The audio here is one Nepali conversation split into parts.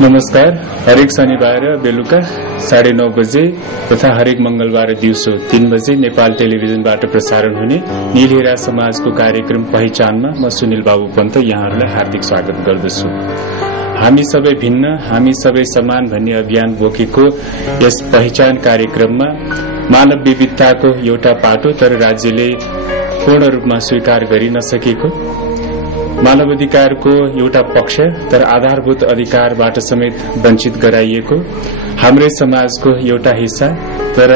नमस्कार। हरेक शनिबार बेलुका 9:30 बजे तथा हरेक मंगलबार दिउँसो 3 बजे नेपाल टेलिभिजनबाट प्रसारण हुने नीलहेरा समाजको कार्यक्रम पहिचानमा म सुनिल बाबु पन्त यहाँहरूलाई हार्दिक स्वागत गर्दछु। हामी सबै भिन्न, हामी सबै समान भन्ने अभियान बोकेको यस पहिचान कार्यक्रममा मानव विविधताको एउटा पाटो तर राज्यले पूर्ण रूपमा स्वीकार गरि नसकेको, मानव अधिकारको एउटा पक्ष तर आधारभूत अधिकारबाट समेत वञ्चित गराइएको, हाम्रै समाजको एउटा हिस्सा तर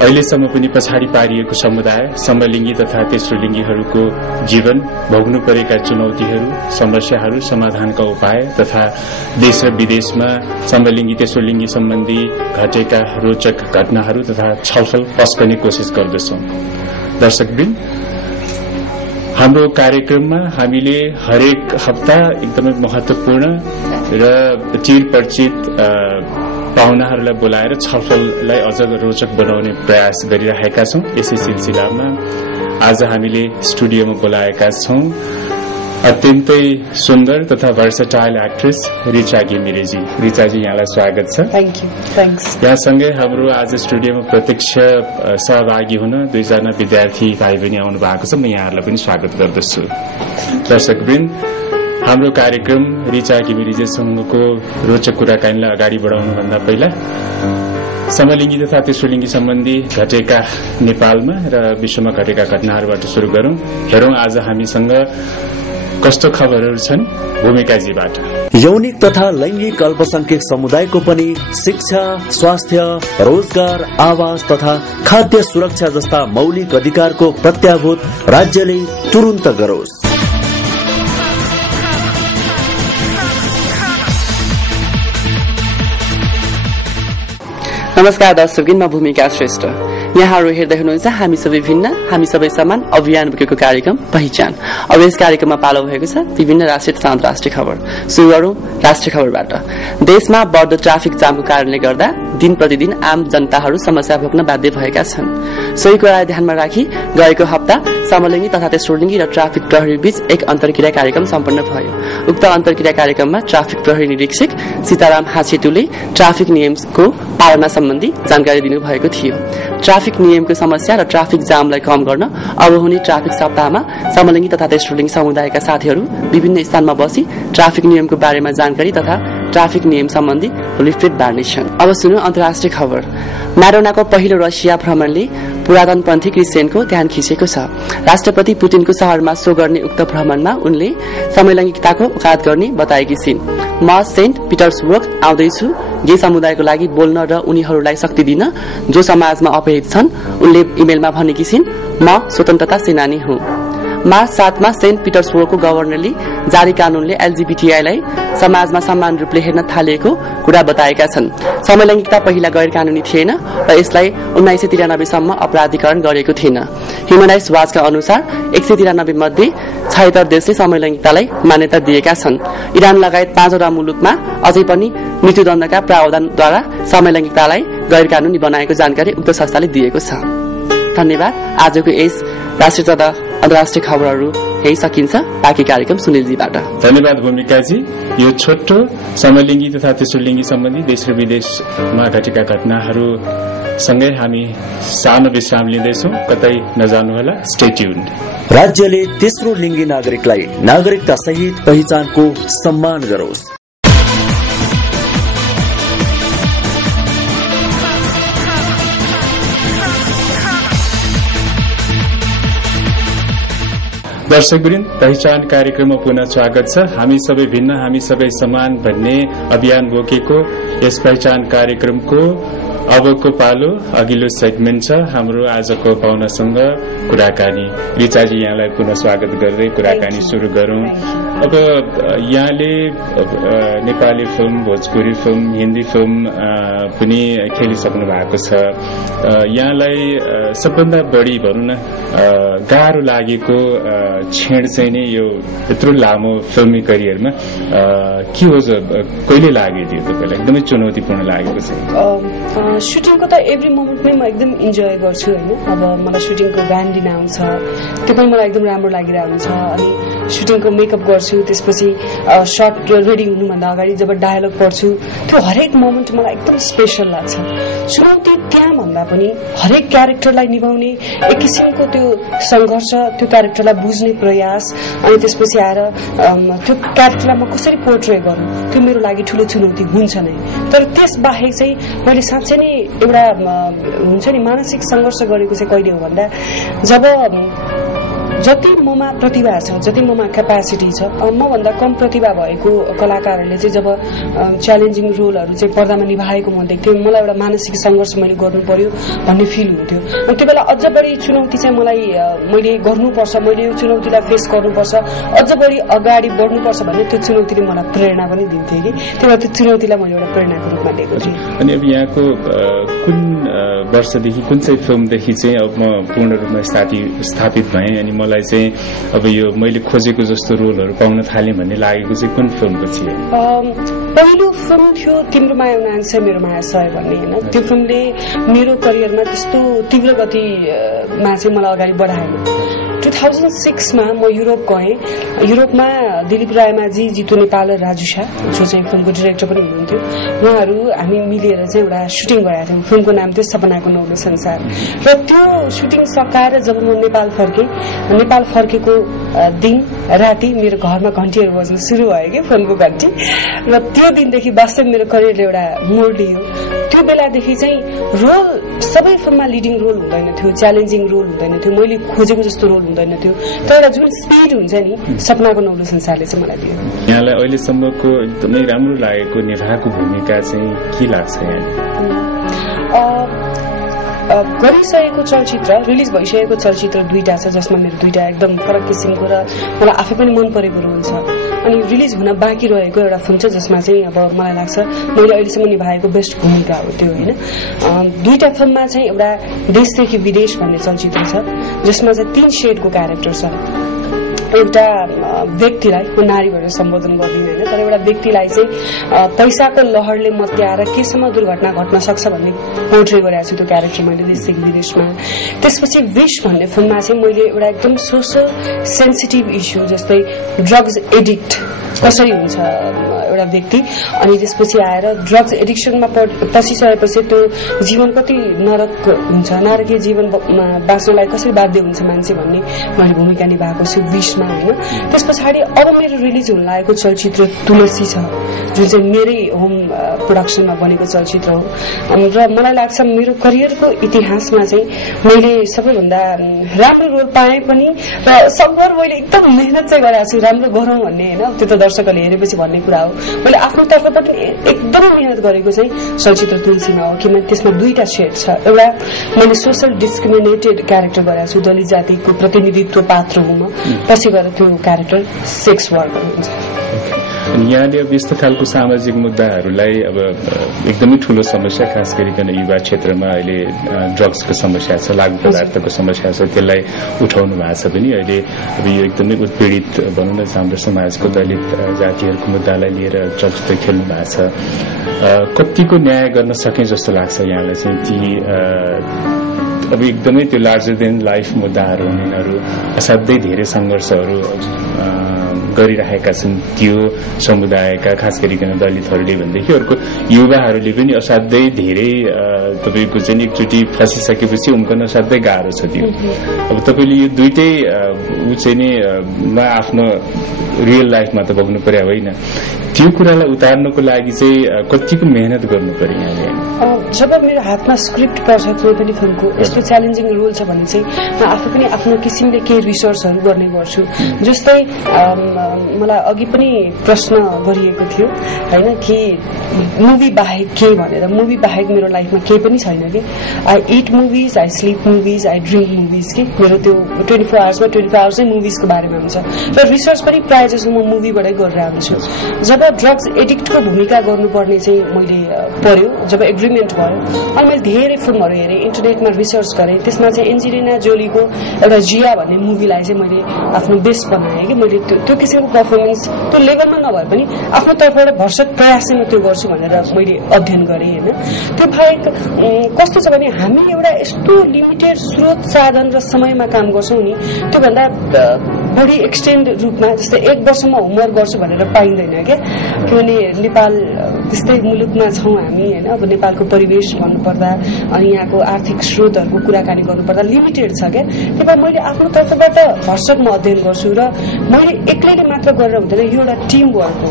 अहिलेसम्म पनि पछाडि पारिएको समुदाय, समलिङ्गी तथा तेस्रो लिङ्गीहरूको जीवन, भोग्नु परेका चुनौतीहरू, समस्याहरू, समाधानका उपाय तथा देश र विदेशमा समलिङ्गी तेस्रो लिङ्गी सम्बन्धी घटेका रोचक घटनाहरू तथा छलफल पस्कने कोसिस गर्दछौं। दर्शकवृन्द, हाम्रो कार्यक्रममा हामीले हरेक हप्ता एकदमै महत्वपूर्ण र चिरपरिचित पाहुनाहरूलाई बोलाएर छलफललाई अझ रोचक बनाउने प्रयास गरिरहेका छौं। यसै सिलसिलामा आज हामीले स्टुडियोमा बोलाएका छौं अत्यन्तै सुन्दर तथा भर्सटाइल एक्ट्रेस रिचा घिमिरेजी। रिचाजी, यहाँलाई स्वागत छ। Thank you. थ्यांक्स। यहाँसँगै हाम्रो आज स्टुडियोमा प्रत्यक्ष सहभागी हुन 2 जना विद्यार्थी भाइ बहिनी आउनु भएको छ। म यहाँहरूलाई पनि स्वागत गर्दछु। दर्शकवृन्द, हाम्रो कार्यक्रम रिचा घिमिरेजीसँगको रोचक कुराकानीलाई अगाडि बढाउनुभन्दा पहिला समलिङ्गी तथा तेस्रो लिङ्गी सम्बन्धी घटेका नेपालमा र विश्वमा घटेका घटनाहरूबाट सुरु गरौं। हेरौं आज हामीसँग कस्तो खबरहरू छन् भूमिकाजीबाट। यौनिक तथा लैङ्गिक अल्पसंख्यक समुदायको पनि शिक्षा, स्वास्थ्य, रोजगार, आवास तथा खाद्य सुरक्षा जस्ता मौलिक अधिकारको प्रत्याभूत राज्यले तुरुन्त गरोस्। नमस्कार दर्शकवृन्द, म भूमिका श्रेष्ठ। यहाँहरू हेर्दै हुनुहुन्छ हामी सबै भिन्न, हामी सबै समान अभियान बोकेको कार्यक्रम पहिचान। अब यस कार्यक्रममा पालो भएको छ विभिन्न राष्ट्रिय तथा अन्तर्राष्ट्रिय खबर। सुरु गरौं राष्ट्रिय खबरबाट। देशमा बढ्दो ट्राफिक जामको कारणले गर्दा दिन प्रतिदिन आम जनताहरू समस्या भोग्न बाध्य भएका छन्। सोही कुरालाई ध्यानमा राखी गएको हप्ता समलिङ्गी तथा तेस्रो लिङ्गी र ट्राफिक प्रहरी बीच एक अन्तर्क्रिया कार्यक्रम सम्पन्न भयो। उक्त अन्तर्क्रिया कार्यक्रममा ट्राफिक प्रहरी निरीक्षक सीताराम हाछेतुले ट्राफिक नियमको पालना सम्बन्धी जानकारी दिनुभएको थियो। ट्राफिक नियमको समस्या र ट्राफिक जामलाई कम गर्न अब हुने ट्राफिक सप्ताहमा समलिङ्गी तथा तेस्रो लिङ्गी समुदायका साथीहरू विभिन्न स्थानमा बसी ट्राफिक नियमको बारेमा जानकारी तथा ट्राफिक नियम सम्बन्धी लिफलेट बाँड्नेछन्। अब सुनौ अन्तर्राष्ट्रिय खबर। म्याडोनाको पहिलो रसिया भ्रमणले पुरातनपन्थी क्रिस्चियनको ध्यान खिचेको छ। राष्ट्रपति पुटिनको शहरमा सो गर्ने उक्त भ्रमणमा उनले समलैङ्गिकताको वकालत गर्ने बताएकी छिन्। म सेन्ट पिटर्सबर्ग आउँदैछु गे समुदायको लागि बोल्न र उनीहरूलाई शक्ति दिन जो समाजमा अपहरित छन्। उनले इमेलमा भनेकी छिन्, म स्वतन्त्रता सेनानी हुँ। मार्च 7 मा सेन्ट पिटर्सबर्गको गभर्नरले जारी कानूनले एलजीबीटीआईलाई समाजमा समान रूपले हेर्न थालिएको कुरा बताएका छन्। समलैङ्गिकता पहिला गैर कानूनी थिएन र यसलाई 1993 सम्म अपराधीकरण गरेको थिएन। ह्युमन राइट्स वाचका अनुसार 193 मध्ये 76 देशले समलैङ्गिकतालाई मान्यता दिएका छन्। इरान लगायत 5वटा मुलुकमा अझै पनि मृत्युदण्डका प्रावधानद्वारा समलैङ्गिकतालाई गैर कानूनी बनाएको जानकारी उक्त संस्थाले दिएको छ। धन्यवाद। आजको यस राष्ट्रिय तथा अन्तर्राष्ट्रिय खबरहरू यही सकिन्छ। बाँकी कार्यक्रम सुनिलजीबाट। धन्यवाद भूमिकाजी। यो छोटो समलिङ्गी तथा तेस्रो लिङ्गी सम्बन्धी देश र विदेशमा घटेका घटनाहरू सँगै हामी सानो विश्राम लिँदैछौँ। कतै नजानुहोला, स्टे ट्युन्ड। राज्यले तेस्रो लिङ्गी नागरिकलाई नागरिकता सहित पहिचानको सम्मान गरोस्। दर्शकवृन्द, पहिचान कार्यक्रममा पुनः स्वागत छ। हामी सबै भिन्न, हामी सबै समान भन्ने अभियान बोकेको यस पहिचान कार्यक्रमको अबको पालो अघिल्लो सेगमेन्ट छ हाम्रो आजको पाहुनासँग कुराकानी। रिचाजी, यहाँलाई पुनः स्वागत गर्दै कुराकानी सुरु गरौं। अब यहाँले Nepali film, Bhojpuri film, Hindi film पनि खेलिसक्नु भएको छ। यहाँलाई सबभन्दा बढी भनौँ न गाह्रो लागेको क्षण चाहिँ नै यो यत्रो लामो फिल्मी करियरमा के हो? कहिले लाग्यो त्यो तपाईँलाई एकदमै चुनौतीपूर्ण लागेको छ? सुटिङको त एभ्री मोमेन्टमै म एकदम इन्जोय गर्छु होइन। अब मलाई सुटिङको गान लिन आउँछ, त्यो पनि मलाई एकदम राम्रो लागिरहेको हुन्छ। अनि सुटिङको मेकअप गर्छु, त्यसपछि सर्ट रेडी हुनुभन्दा अगाडि जब डायलग पढ्छु, त्यो हरेक मोमेन्ट मलाई एकदम स्पेसल लाग्छ। चुनौती त्यहाँ भन्दा पनि हरेक क्यारेक्टरलाई निभाउने एक किसिमको त्यो सङ्घर्ष, त्यो क्यारेक्टरलाई बुझ्ने प्रयास, अनि त्यसपछि आएर त्यो क्यारेक्टरलाई म कसरी पोर्ट्रे गरौँ, त्यो मेरो लागि ठुलो चुनौती हुन्छ नै। तर त्यस बाहेक चाहिँ मैले साँच्चै नै एउटा हुन्छ नि मानसिक सङ्घर्ष गरेको चाहिँ कहिले हो भन्दा जब जति ममा प्रतिभा छ, जति ममा क्यापासिटी छ, मभन्दा कम प्रतिभा भएको कलाकारहरूले चाहिँ जब च्यालेन्जिङ रोलहरू चाहिँ पर्दामा निभाएको म देख्थेँ, मलाई एउटा मानसिक सङ्घर्ष मैले गर्नु पर्यो भन्ने फिल हुन्थ्यो। अनि त्यो बेला अझ बढी चुनौती चाहिँ मलाई मैले गर्नुपर्छ, मैले यो चुनौतीलाई फेस गर्नुपर्छ, अझ बढी अगाडि बढ्नुपर्छ भन्ने त्यो चुनौतीले मलाई प्रेरणा पनि दिन्थ्यो कि त्यही भएर त्यो चुनौतीलाई मैले एउटा प्रेरणाको रूपमा लिएको थिएँ। अनि अब यहाँको कुन वर्षदेखि, कुन चाहिँ फिल्मदेखि चाहिँ अब म पूर्ण रूपमा स्थापित भएँ अनि मलाई चाहिँ अब यो मैले खोजेको जस्तो रोलहरू पाउन थालेँ भन्ने लागेको चाहिँ कुन फिल्मको थियो? पहिलो फिल्म थियो तिम्रो माया नाङ्छ मेरो माया सय भन्ने होइन। त्यो फिल्मले मेरो करियरमा त्यस्तो तीव्र गतिमा चाहिँ मलाई अगाडि बढाएन। 2006 म युरोप गएँ। युरोपमा दिलीप रायमाझी, जितु नेपाल र राजु शाह जो चाहिँ फिल्मको डिरेक्टर पनि हुनुहुन्थ्यो, उहाँहरू हामी मिलेर चाहिँ एउटा सुटिङ गरेका थियौँ। फिल्मको नाम थियो सपनाको नौलो संसार। र त्यो सुटिङ सकाएर जब म नेपाल फर्केको दिन राति मेरो घरमा घन्टीहरू बज्न सुरु भयो कि फिल्मको घन्टी। र त्यो दिनदेखि वास्तव मेरो करियरले एउटा मोड लियो। त्यो बेलादेखि चाहिँ रोल सबै फिल्ममा लिडिङ रोल हुँदैन थियो, च्यालेन्जिङ रोल हुँदैन थियो, मैले खोजेको जस्तो रोल हुँदैन थियो। तर एउटा जुन स्पिड हुन्छ नि, सपनाको नौलो संसारले चाहिँ मलाई दियो। यहाँलाई अहिलेसम्मको एकदमै राम्रो लागेको निभाएको भूमिका चाहिँ के लाग्छ यहाँले? गरिसकेको चलचित्र, रिलिज भइसकेको चलचित्र दुईटा छ, जसमा मेरो दुईटा एकदम फरक किसिमको र मलाई आफै पनि मन परेको रोल छ। अनि रिलिज हुन बाँकी रहेको एउटा फिल्म छ जसमा चाहिँ अब मलाई लाग्छ मैले अहिलेसम्म निभाएको बेस्ट भूमिका हो त्यो होइन। दुईटा फिल्ममा चाहिँ एउटा देशदेखि विदेश भन्ने चलचित्र छ जसमा चाहिँ 3 शेडको क्यारेक्टर छ। एउटा व्यक्तिलाई, म नारीबाट सम्बोधन गर्दिनँ होइन, तर एउटा व्यक्तिलाई चाहिँ पैसाको लहरले मत्याएर केसम्म दुर्घटना घट्न सक्छ भन्ने पोर्ट्रे गरेको छु त्यो क्यारेक्टर मैले देशदेखि विदेशमा। त्यसपछि विश भन्ने फिल्ममा चाहिँ मैले एउटा एकदम सोसल सेन्सिटिभ इस्यु जस्तै ड्रग्स एडिक्ट कसरी हुन्छ एउटा व्यक्ति, अनि त्यसपछि आएर ड्रग्स एडिक्सनमा पसिसकेपछि त्यो जीवन कति नरक हुन्छ, नारकीय जीवन बाँच्नलाई कसरी बाध्य हुन्छ मान्छे भन्ने मैले भूमिका निभाएको छु विशमा होइन। त्यस पछाडि अब मेरो रिलिज हुन लागेको चलचित्र तुलसी छ, जुन चाहिँ मेरै होम प्रोडक्सनमा बनेको चलचित्र हो। र मलाई लाग्छ मेरो करियरको इतिहासमा चाहिँ मैले सबैभन्दा राम्रो रोल पाएँ पनि, र सबभर मैले एकदम मेहनत चाहिँ गरेको छु राम्रो गरौँ भन्ने होइन। त्यो त दर्शकहरूले हेरेपछि भन्ने कुरा हो। मैले आफ्नो तर्फबाट एकदमै मेहनत गरेको चाहिँ चलचित्र तुलसीमा हो, किनभने त्यसमा 2टा शेड छ। एउटा मैले सोसल डिस्क्रिमिनेटेड क्यारेक्टर गरेको छु, दलित जातिको प्रतिनिधित्व पात्र हुँ म, पछि गएर त्यो क्यारेक्टर सेक्स वर्कर हुन्छ। अनि यहाँले अब यस्तो खालको सामाजिक मुद्दाहरूलाई अब एकदमै ठूलो समस्या, खास गरिकन युवा क्षेत्रमा अहिले ड्रग्सको समस्या छ, लागू पदार्थको समस्या छ, त्यसलाई उठाउनु भएको छ पनि। अहिले अब यो एकदमै उत्पीडित भनौँ न हाम्रो समाजको दलित जातिहरूको मुद्दालाई लिएर चलचित्र खेल्नु भएको छ। कतिको न्याय गर्न सके जस्तो लाग्छ यहाँलाई चाहिँ ती अब एकदमै त्यो लार्जर देन लाइफ मुद्दाहरू हुनेहरू असाध्यै धेरै सङ्घर्षहरू गरिरहेका छन् त्यो समुदायका, खास गरिकन दलितहरूले भनेदेखि अर्को युवाहरूले पनि असाध्यै धेरै तपाईँको चाहिँ एकचोटि फसिसकेपछि उम्कन असाध्यै गाह्रो छ त्यो। अब तपाईँले यो दुइटै ऊ चाहिँ नि आफ्नो रियल लाइफमा त भोग्नु पर्यो होइन, त्यो कुरालाई उतार्नको लागि चाहिँ कतिको मेहनत गर्नु पर्यो यहाँले? जब मेरो हातमा स्क्रिप्ट पर्छ कुनै पनि फिल्मको यस्तो च्यालेन्जिङ रोल छ भने चाहिँ म आफै पनि आफ्नो किसिमले केही रिसर्चहरू गर्ने गर्छु। जस्तै मलाई अघि पनि प्रश्न गरिएको थियो होइन कि मुभी बाहेक के भनेर। मुभी बाहेक मेरो लाइफमा केही पनि छैन कि। I it movies, I sleep movies, I drink movies कि मेरो त्यो 24 आवर्समा 24 आवर्स चाहिँ मुभिजको बारेमा हुन्छ। र रिसर्च पनि प्रायः जसो म मुभीबाटै गरेर आउँछु। जब ड्रग्स एडिक्टको भूमिका गर्नुपर्ने चाहिँ मैले पर्यो, जब एग्रिमेन्ट भयो, अनि मैले धेरै फिल्महरू हेरेँ, इन्टरनेटमा रिसर्च इन्डोर्स गरेँ। त्यसमा चाहिँ एन्जेलिना जोलीको एउटा जिया भन्ने मुभीलाई चाहिँ मैले आफ्नो बेस बनाएँ कि मैले त्यो किसिमको पर्फर्मेन्स त्यो लेभलमा नभए पनि आफ्नो तर्फबाट भरसक प्रयास चाहिँ म त्यो गर्छु भनेर मैले अध्ययन गरेँ होइन। त्यो बाहेक कस्तो छ भने हामी एउटा यस्तो लिमिटेड स्रोत साधन र समयमा काम गर्छौँ नि, त्योभन्दा बढी एक्सटेन्ड रूपमा जस्तै 1 वर्षमा होमवर्क गर्छु भनेर पाइँदैन क्या। किनभने नेपाल त्यस्तै मुलुकमा छौँ हामी होइन। अब नेपालको परिवेश भन्नुपर्दा अनि यहाँको आर्थिक स्रोतहरूको कुराकानी गर्नुपर्दा लिमिटेड छ क्या। त्यही भएर मैले आफ्नो तर्फबाट भरसक म अध्ययन गर्छु र मैले एक्लैले मात्र गरेर हुँदैन, यो एउटा टिम वर्क हो।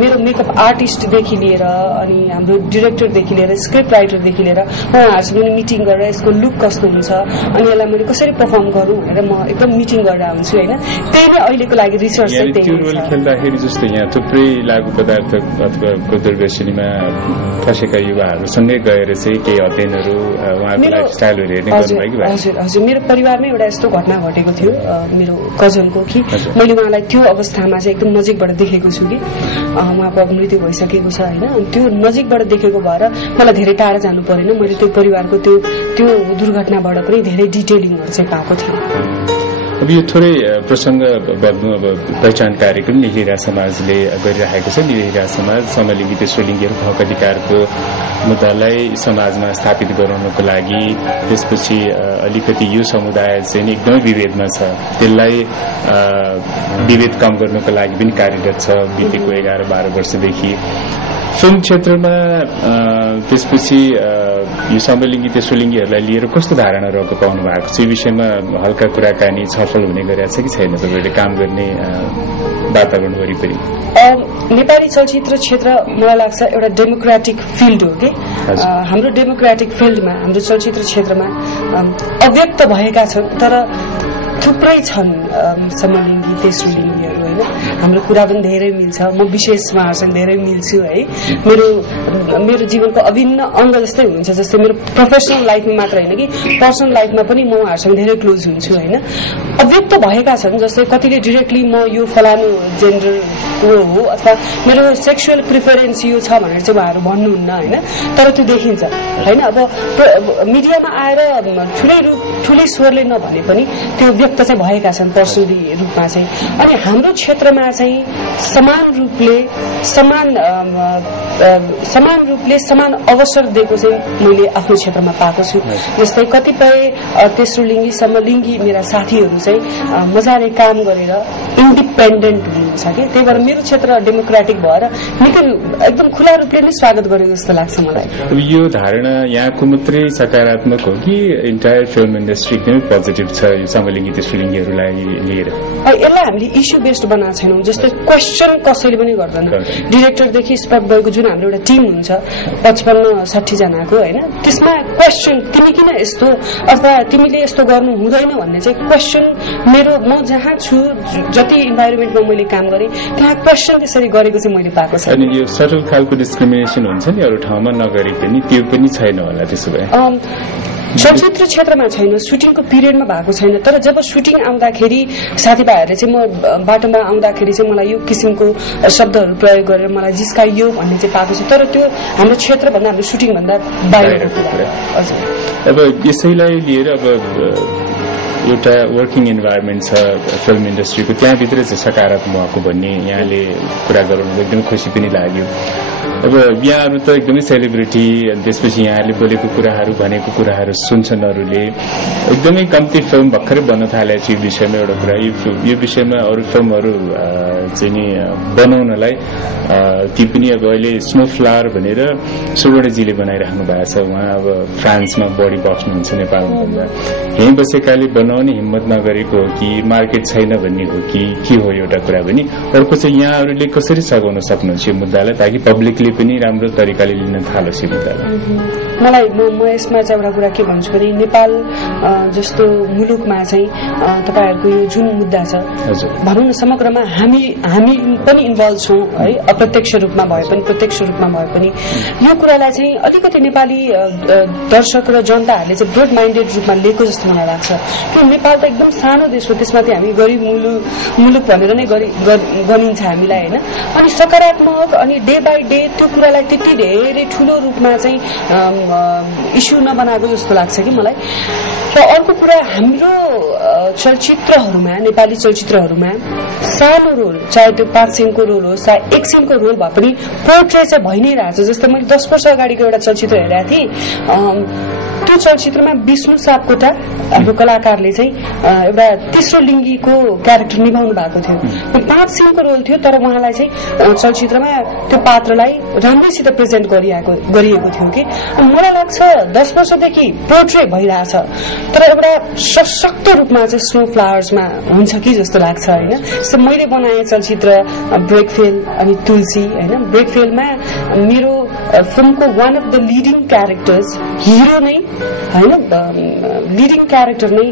मेरो मेकअप आर्टिस्टदेखि लिएर अनि हाम्रो डिरेक्टरदेखि लिएर स्क्रिप्ट राइटरदेखि लिएर उहाँहरूसँग मिटिङ गरेर यसको लुक कस्तो हुन्छ अनि यसलाई मैले कसरी पर्फर्म गरौँ भनेर म एकदम मिटिङ गरेर हुन्छु होइन। त्यही नै अहिलेको लागि रिसर्च चाहिँ त्यही हो। रोल खेल्दाखेरि जस्तो यहाँ थुप्रै लागु पदार्थ अथवा दुर्व्यसनीमा फँसेका युवाहरूसँगै गएर चाहिँ केही अध्ययनहरू उहाँको लाइफस्टाइलहरू हेर्ने गर्नुभयो कि? हजुर हजुर, मेरो परिवारमै एउटा यस्तो घटना घटेको थियो मेरो कजनको कि मैले उहाँलाई त्यो अवस्थामा चाहिँ एकदम नजिकबाट देखेको छु कि उहाँको अब मृत्यु भइसकेको छ होइन। त्यो नजिकबाट देखेको भएर मलाई धेरै टाढा जानु परेन। मैले त्यो परिवारको त्यो दुर्घटनाबाट पनि धेरै डिटेलिङहरू चाहिँ पाएको थिएँ। अब यो थोरै प्रसङ्ग बढ्नु, अब पहिचान कार्यक्रम निलिरा समाजले गरिरहेको छ। निलिरा समाज समलिङ्गी तेस्रोलिङ्गीहरूको हक अधिकारको मुद्दालाई समाजमा स्थापित गराउनको लागि त्यसपछि अलिकति यो समुदाय चाहिँ एकदमै विभेदमा छ, त्यसलाई विभेद कम गर्नको लागि पनि कार्यरत छ बितेको 11-12 वर्षदेखि। फिल्म क्षेत्रमा त्यसपछि यो समलिङ्गी तेस्रोलिङ्गीहरूलाई लिएर कस्तो धारणा रहेको पाउनु भएको छ? यो विषयमा हल्का कुराकानी छलफल हुने गरेको छ कि छैन तपाईँहरूले काम गर्ने वातावरण वरिपरि? नेपाली चलचित्र क्षेत्र मलाई लाग्छ एउटा डेमोक्रेटिक फिल्ड हो कि। हाम्रो डेमोक्रेटिक फिल्डमा हाम्रो चलचित्र क्षेत्रमा अव्यक्त भएका छन् तर थुप्रै छन् समलिङ्गी तेस्रोलिङ्गीहरू होइन। हाम्रो कुरा पनि धेरै मिल्छ, म विशेष उहाँहरूसँग धेरै मिल्छु है। मेरो जीवनको अभिन्न अङ्ग जस्तै हुन्छ। जस्तै मेरो प्रोफेसनल लाइफमा मात्र होइन कि पर्सनल लाइफमा पनि म उहाँहरूसँग धेरै क्लोज हुन्छु होइन। अव्यक्त भएका छन् जस्तै कतिले डिरेक्टली म यो फलानु जेन्डरको हो अथवा मेरो सेक्सुअल प्रिफरेन्स यो छ भनेर चाहिँ उहाँहरू भन्नुहुन्न होइन, तर त्यो देखिन्छ होइन। अब मिडियामा आएर ठुलै स्वरले नभने पनि त्यो व्यक्त चाहिँ भएका छन् पर्सनली रूपमा चाहिँ। अनि हाम्रो क्षेत्रमा चाहिँ समान रूपले समान अवसर दिएको चाहिँ मैले आफ्नो क्षेत्रमा पाएको छु। जस्तै कतिपय तेस्रोलिङ्गी समलिङ्गी मेरा साथीहरू चाहिँ मजाले काम गरेर इन्डिपेन्डेन्ट हुनुहुन्छ कि। त्यही भएर मेरो क्षेत्र डेमोक्रेटिक भएर निकै एकदम खुला रूपले नै स्वागत गरेको जस्तो लाग्छ मलाई। यो धारणा यहाँको मात्रै सकारात्मक हो कि इन्टायर फिल्म इन्डस्ट्री एकदमै पोजिटिभ छ यो समलिङ्गी तेस्रोलिङ्गीहरूलाई लिएर? यसलाई हामीले इस्यु बेस्ड बनाएको छैनौँ। जस्तै क्वेसन कसैले पनि गर्दैन। डिरेक्टरदेखि स्पट बयको जुन हाम्रो एउटा टिम हुन्छ 55-60 जनाको होइन, त्यसमा क्वेसन तिमी किन यस्तो अथवा तिमीले यस्तो गर्नु हुँदैन भन्ने चाहिँ क्वेसन म जहाँ छु जति इन्भाइरोमेन्टमा मैले काम गरेँ त्यहाँ क्वेसन त्यसरी गरेको चाहिँ मैले पाएको छ। अनि यो सटल खालको डिस्क्रिमिनेसन हुन्छ नि अरू ठाउँमा नगरे पनि त्यो पनि छैन होला त्यसो भए? चलचित्र क्षेत्रमा छैन, सुटिङको पिरियडमा भएको छैन। तर जब सुटिङ आउँदाखेरि साथीभाइहरूले चाहिँ म बाटोमा आउँदाखेरि चाहिँ मलाई यो किसिमको शब्दहरू प्रयोग गरेर मलाई जिस्काइयो भन्ने चाहिँ पाएको छ। तर त्यो हाम्रो क्षेत्रभन्दा हाम्रो सुटिङभन्दा बाहिरको कुरा। हजुर, अब यसैलाई लिएर अब एउटा वर्किङ इन्भाइरोमेन्ट छ फिल्म इन्डस्ट्रीको, त्यहाँभित्र चाहिँ सकारात्मक भएको भन्ने यहाँले कुरा गराउनु एकदमै खुसी पनि लाग्यो। अब यहाँहरू त एकदमै सेलिब्रिटी, त्यसपछि यहाँहरूले बोलेको कुराहरू भनेको कुराहरू सुन्छन् अरूले। एकदमै कम्ती फिल्म भर्खरै बन्न थालेको छ यो विषयमा। एउटा कुरा यो विषयमा अरू फिल्महरू चाहिँ नि बनाउनलाई ती पनि अब अहिले स्नो फ्लावर भनेर सुवर्णजीले बनाइराख्नु भएको छ। उहाँ अब फ्रान्समा बढी बस्नुहुन्छ नेपालभन्दा। यहीँ बसेकाले बनाउने हिम्मत नगरेको हो कि मार्केट छैन भन्ने हो कि के हो एउटा कुरा पनि। अर्को चाहिँ यहाँहरूले कसरी सघाउन सक्नुहुन्छ यो मुद्दालाई ताकि पब्लिकले पनि राम्रो तरिकाले लिन थालोस् यो मुद्दालाई? मलाई म यसमा चाहिँ एउटा कुरा के भन्छु भने नेपाल जस्तो मुलुकमा चाहिँ तपाईँहरूको यो जुन मुद्दा छ भनौँ न समग्रमा हामी पनि इन्भल्भ छौँ है, अप्रत्यक्ष रूपमा भए पनि प्रत्यक्ष रूपमा भए पनि। यो कुरालाई चाहिँ अलिकति नेपाली दर्शक र जनताहरूले चाहिँ ब्रोड माइन्डेड रूपमा लिएको जस्तो मलाई लाग्छ। किन नेपाल त एकदम सानो देश हो, त्यसमाथि हामी गरिब मुलुक भनेर नै गनिन्छ हामीलाई होइन। अनि सकारात्मक अनि डे बाई डे त्यो कुरालाई त्यति धेरै ठूलो रूपमा चाहिँ इस्यु नबनाएको जस्तो लाग्छ कि मलाई। र अर्को कुरा हाम्रो चलचित्रहरूमा नेपाली चलचित्रहरूमा सानो रोल चाहे त्यो 5 सीनको रोल होस् चाहे 1 सीनको रोल भए पनि पोर्ट्रेट चाहिँ भइ नै रहेछ। जस्तै मैले 10 वर्ष अगाडिको एउटा चलचित्र हेरेको थिएँ, त्यो चलचित्रमा विष्णु सापकोटा हाम्रो कलाकारले चाहिँ एउटा तेस्रो लिङ्गीको क्यारेक्टर निभाउनु भएको थियो। 5 सीनको रोल थियो तर उहाँलाई चाहिँ चलचित्रमा त्यो पात्रलाई राम्रैसित प्रेजेन्ट गरिएको थियो कि मलाई लाग्छ 10 वर्षदेखि पोर्ट्रेट भइरहेछ तर एउटा सशक्त रूपमा चाहिँ स्नो फ्लावर्समा हुन्छ कि जस्तो लाग्छ होइन। जस्तो मैले बनाए चलचित्र ब्रेकफेल अनि तुलसी होइन, ब्रेकफेलमा मेरो फिल्मको one of the leading characters hero नै होइन, लिडिङ क्यारेक्टर नै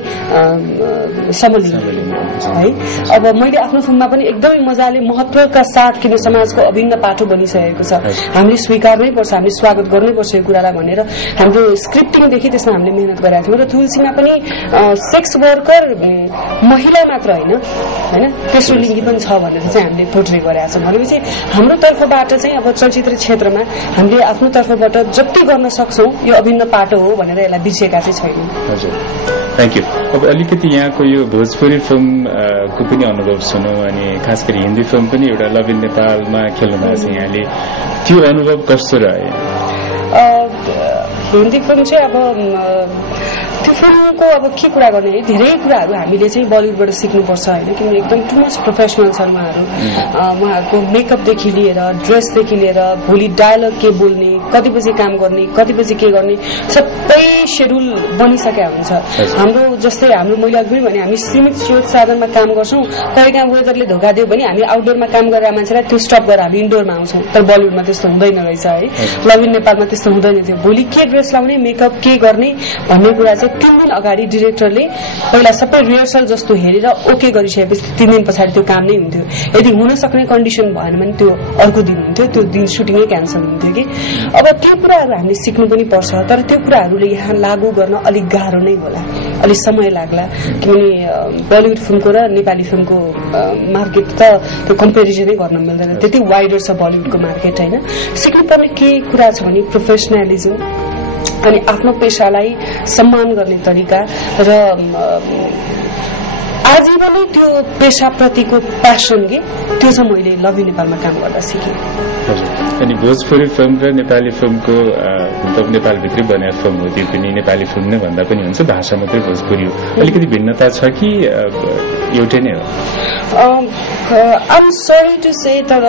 समलिङ है। अब मैले आफ्नो फिल्ममा पनि एकदमै मजाले महत्वका साथ किन समाजको अभिन्न पाटो बनिसकेको छ, हामीले स्वीकार्नै पर्छ, हामीले स्वागत गर्नै पर्छ यो कुरालाई भनेर हाम्रो स्क्रिप्टिङदेखि त्यसमा हामीले मेहनत गरेका थियौँ। र तुलसीमा पनि सेक्स वर्कर महिला मात्र होइन तेस्रो लिङ्गी पनि छ भनेर चाहिँ हामीले पोर्ट्रे गरेका छौँ। भनेपछि हाम्रो तर्फबाट चाहिँ अब चलचित्र क्षेत्रमा हामीले आफ्नो तर्फबाट जति गर्न सक्छौँ यो अभिन्न पाटो हो भनेर यसलाई बिर्सेका चाहिँ छैनौँ। हजुर, थ्याङ्क यू। अब अलिकति यहाँको यो भोजपुरी फिल्मको पनि अनुभव सुनौँ अनि खास गरी हिन्दी फिल्म पनि एउटा लभ इन नेपालमा खेल्नु भएको छ यहाँले, त्यो अनुभव कस्तो रह्यो? हिन्दी फिल्म चाहिँ अब त्यो फिल्मको अब के कुरा गर्ने, धेरै कुराहरू हामीले चाहिँ बलिउडबाट सिक्नुपर्छ होइन, किनभने एकदम टु मच प्रोफेसनल छन् उहाँहरूको मेकअपदेखि लिएर ड्रेसदेखि लिएर भोलि डायलग के बोल्ने, कति बजी काम गर्ने, कति बजी के गर्ने, सबै सेड्युल बनिसकेका हुन्छ। हाम्रो जस्तै हाम्रो मैले अघि भने हामी सीमित स्रोत साधनमा काम गर्छौँ, कहिलेकाहीँ वेदरले धोका दियो भने हामी आउटडोरमा काम गरेर मान्छेलाई त्यो स्टप गरेर हामी इन्डोरमा आउँछौँ, तर बलिउडमा त्यस्तो हुँदैन रहेछ है। लभ इन नेपालमा त्यस्तो हुँदैन थियो। भोलि के ड्रेस लाउने, मेकअप के गर्ने भन्ने कुरा चाहिँ 3 दिन अगाडि डिरेक्टरले पहिला सबै रिहर्सल जस्तो हेरेर ओके गरिसकेपछि 3 दिन पछाडि त्यो काम नै हुन्थ्यो। यदि हुन सक्ने कन्डिसन भएन भने त्यो अर्को दिन हुन्थ्यो, त्यो दिन सुटिङै क्यान्सल हुन्थ्यो कि। अब त्यो कुराहरू हामीले सिक्नु पनि पर्छ तर त्यो कुराहरूले यहाँ लागू गर्न अलिक गाह्रो नै होला, अलिक समय लाग्ला, किनभने बलिउड फिल्मको र नेपाली फिल्मको मार्केट त त्यो कम्पेरिजनै गर्न मिल्दैन, त्यति वाइडर छ बलिउडको मार्केट होइन। सिक्नुपर्ने के कुरा छ भने प्रोफेसनलिजम अनि आफ्नो पेशालाई सम्मान गर्ने तरिका र आजीवनै त्यो पेशाप्रतिको प्यासन के त्यो चाहिँ मैले लभ इन नेपालमा काम गर्दा सिकेँ। अनि भोजपुरी फिल्म र नेपाली फिल्मको नेपालभित्रै बनेको फिल्म हो, त्यो पनि नेपाली फिल्म नै भन्दा पनि हुन्छ, भाषा मात्रै भोजपुरी हो, अलिकति भिन्नता छ कि एउटै नै हो? आइम सरी टु से, तर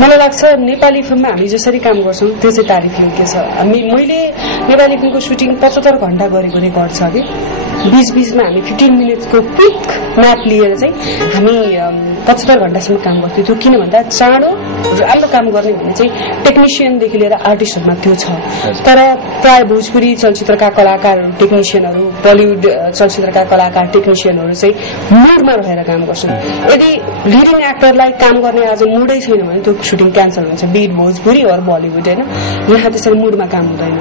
मलाई लाग्छ नेपाली फिल्ममा हामी जसरी काम गर्छौँ त्यो चाहिँ तारिफ योग्य छ। मैले नेपाली फिल्मको सुटिङ 75 घण्टा गरेको रेकर्ड छ कि, बीच-बीचमा हामी 15 मिनटको क्विक म्याप लिएर चाहिँ हामी 75 घण्टासम्म काम गर्थ्यौँ। त्यो किन भन्दा चाँडो राम्रो काम गर्ने भने चाहिँ टेक्निसियनदेखि लिएर आर्टिस्टहरूमा त्यो छ, तर प्राय भोजपुरी चलचित्रका कलाकारहरू टेक्निसियनहरू, बलिउड चलचित्रका कलाकार टेक्निसियनहरू चाहिँ मुडमा रहेर काम गर्छन्। यदि लिडिङ एक्टरलाई काम गर्ने आज मुडै छैन भने त्यो सुटिङ क्यान्सल हुन्छ, बीट भोजपुरी अर बलिउड होइन। यहाँ त्यसरी मुडमा काम हुँदैन।